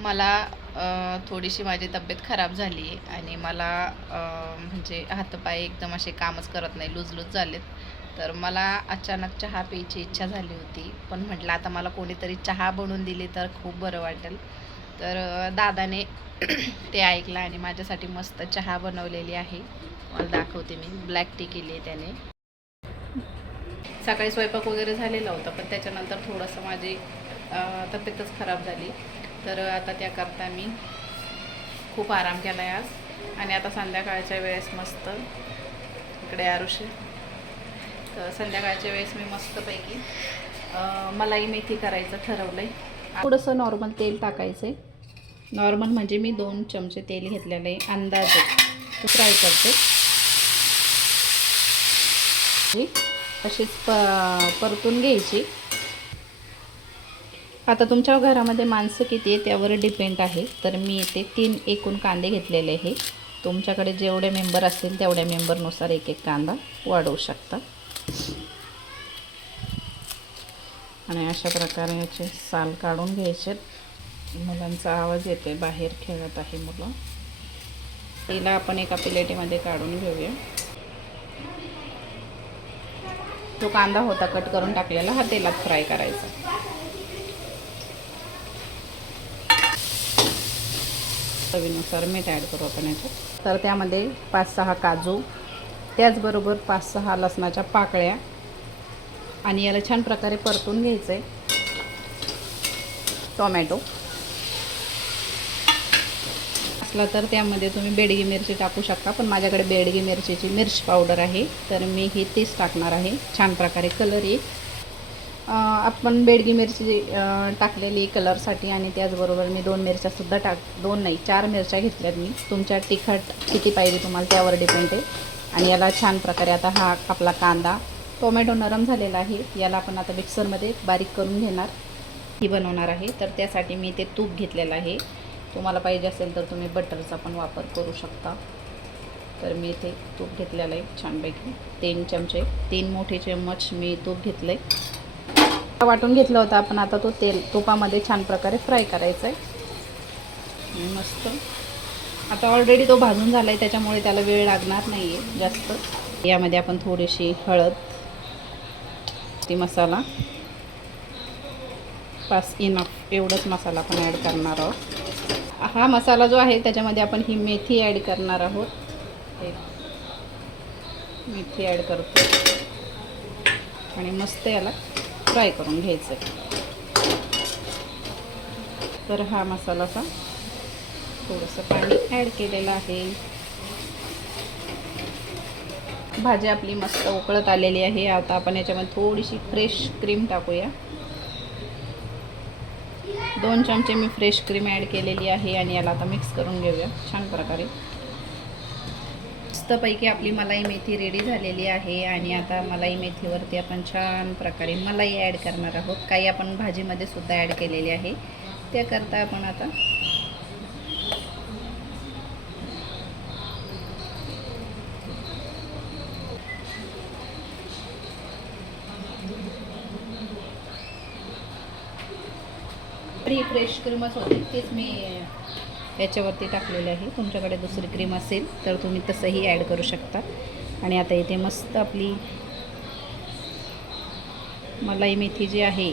मला थोडीशी माझी तब्येत खराब झाली आहे आणि मला म्हणजे हातपाय एकदम असे कामच करत नाही, लूज झालेत. तर मला अचानक चहा प्यायची इच्छा झाली होती. पण म्हटलं आता मला कोणीतरी चहा बनवून दिली तर खूप बरं वाटेल. तर दादाने ते ऐकलं आणि माझ्यासाठी मस्त चहा बनवलेली आहे. मला दाखवते मी. ब्लॅक टी केली आहे त्याने. सकाळी स्वयंपाक वगैरे झालेला होता, पण त्याच्यानंतर थोडंसं माझी तब्येतच खराब झाली. तर आता त्याकरता मी खूप आराम केला आहे आज. आणि आता संध्याकाळच्या वेळेस मस्त इकडे आरुषी, तर संध्याकाळच्या वेळेस मी मस्तपैकी मलाई मेथी करायचं ठरवलं आहे. थोडंसं नॉर्मल तेल टाकायचं आहे. नॉर्मल म्हणजे मी 2 चमचे तेल घेतलेलं आहे अंदाजे. तो फ्राय करते अशीच परतून घ्यायची. आता तुमच्या घरामध्ये माणसं किती आहे त्यावर डिपेंड आहे. तर मी इथे 3 एकूण कांदे घेतलेले आहे. तुमच्याकडे जेवढे मेंबर असतील तेवढ्या मेंबरनुसार एक कांदा वाढवू शकता. आणि अशा प्रकारे याचे साल काढून घ्यायचे. मुलांचा आवाज येते, बाहेर खेळत आहे मुलं. तिला आपण एका प्लेटीमध्ये काढून घेऊया. तो कांदा होता कट करून टाकलेला, हा तेलात फ्राय करायचा. चवीनुसार मीठ ॲड करू आपण याच्यात. तर त्यामध्ये 5-6 काजू, त्याचबरोबर 5-6 लसणाच्या पाकळ्या आणि याला छान प्रकारे परतून घ्यायचं आहे. टोमॅटो असला तर त्यामध्ये तुम्ही बेडगी मिरची टाकू शकता, पण माझ्याकडे बेडगी मिरचीची मिर्च पावडर आहे तर मी ही तीच टाकणार आहे. छान प्रकारे कलर येईल. आपण बेडगी मिरची टाकलेली कलरसाठी. आणि त्याचबरोबर मी 2 मिरच्यासुद्धा 2 नाही 4 मिरच्या घेतल्यात मी. तुमच्या तिखट किती पाहिजे तुम्हाला त्यावर डिपेंड आहे. आणि याला छान प्रकारे आता हा आपला कांदा, टोमॅटो नरम झालेला आहे, याला आपण आता मिक्सरमध्ये बारीक करून घेणार. ही बनवणार आहे तर त्यासाठी मी ते तूप घेतलेलं आहे. तुम्हाला पाहिजे असेल तर तुम्ही बटरचा पण वापर करू शकता. तर मी इथे तूप घेतलेलं आहे छानपैकी 3 चमचे, 3 मोठे चम्मच मी तूप घेतलं आहे. वाटून घेतलं होतं आपण. आता तो तुपामध्ये छान प्रकारे फ्राय करायचा आहे मस्त. आता ऑलरेडी तो भाजून झाला आहे त्याच्यामुळे त्याला वेळ लागणार नाही आहे जास्त. यामध्ये आपण थोडीशी हळद, ती मसाला 5 इनफ एवढंच मसाला आपण ॲड करणार आहोत. हा मसाला जो आहे त्याच्यामध्ये आपण ही मेथी ॲड करणार आहोत. मेथी ॲड करतो आणि मस्त याला फ्राय करून घ्यायचं आहे. तर हा मसालाचा थोडंसं पाणी ॲड केलेलं आहे. भाजी आपली मस्त उकळत आलेली आहे. आता आपण याच्यामध्ये थोडीशी फ्रेश क्रीम टाकूया. 2 चमचे मी फ्रेश क्रीम ॲड केलेली आहे आणि याला आता मिक्स करून घेऊया छान प्रकारे. मस्तपैकी आपली मलाई मेथी रेडी झालेली आहे. आणि आता मलाई मेथीवरती आपण छान प्रकारे मलाई ॲड करणार आहोत. काही आपण भाजीमध्ये सुद्धा ॲड केलेली आहे. त्याकरता आपण आता ही फ्रेश क्रीमच होती, तीच मी याच्यावरती टाकलेली आहे. तुमच्याकडे दुसरी क्रीम असेल तर तुम्ही तसंही ॲड करू शकता. आणि आता इथे मस्त आपली मलाई मेथी जी आहे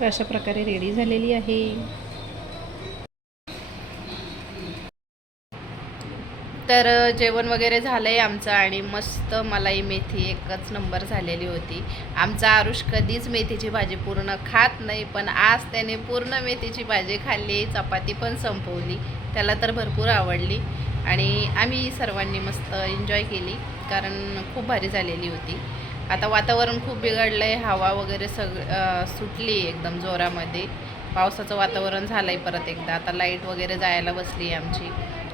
तर अशा प्रकारे रेडी झालेली आहे. तर जेवण वगैरे झालं आहे आमचं आणि मस्त मलाई मेथी एकच नंबर झालेली होती. आमचा आरुष कधीच मेथीची भाजी पूर्ण खात नाही, पण आज त्याने पूर्ण मेथीची भाजी खाल्ली, चपाती पण संपवली. त्याला तर भरपूर आवडली आणि आम्ही सर्वांनी मस्त एन्जॉय केली कारण खूप भारी झालेली होती. आता वातावरण खूप बिघडलं आहे, हवा वगैरे सुटली एकदम जोरामध्ये. पावसाचं वातावरण झालं आहे परत एकदा. आता लाईट वगैरे जायला बसली आहे आमची,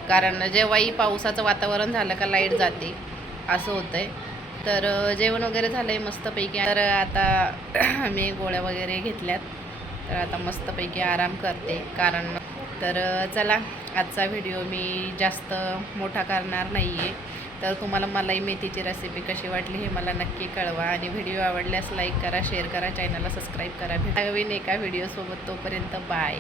कारण जेव्हाही पावसाचं वातावरण झालं का लाईट जाते, असं होतं आहे. तर जेवण वगैरे झालं आहे मस्तपैकी. तर आता मी गोळ्या वगैरे घेतल्यात, तर आता मस्तपैकी आराम करते. कारण तर चला, आजचा व्हिडिओ मी जास्त मोठा करणार नाही आहे. तर तुम्हाला मलाई मेथीची रेसिपी कशी वाटली हे मला नक्की कळवा आणि व्हिडिओ आवडल्यास लाईक करा, शेअर करा, चॅनलला सबस्क्राईब करा. भेटावीन एका व्हिडिओसोबत. तोपर्यंत बाय.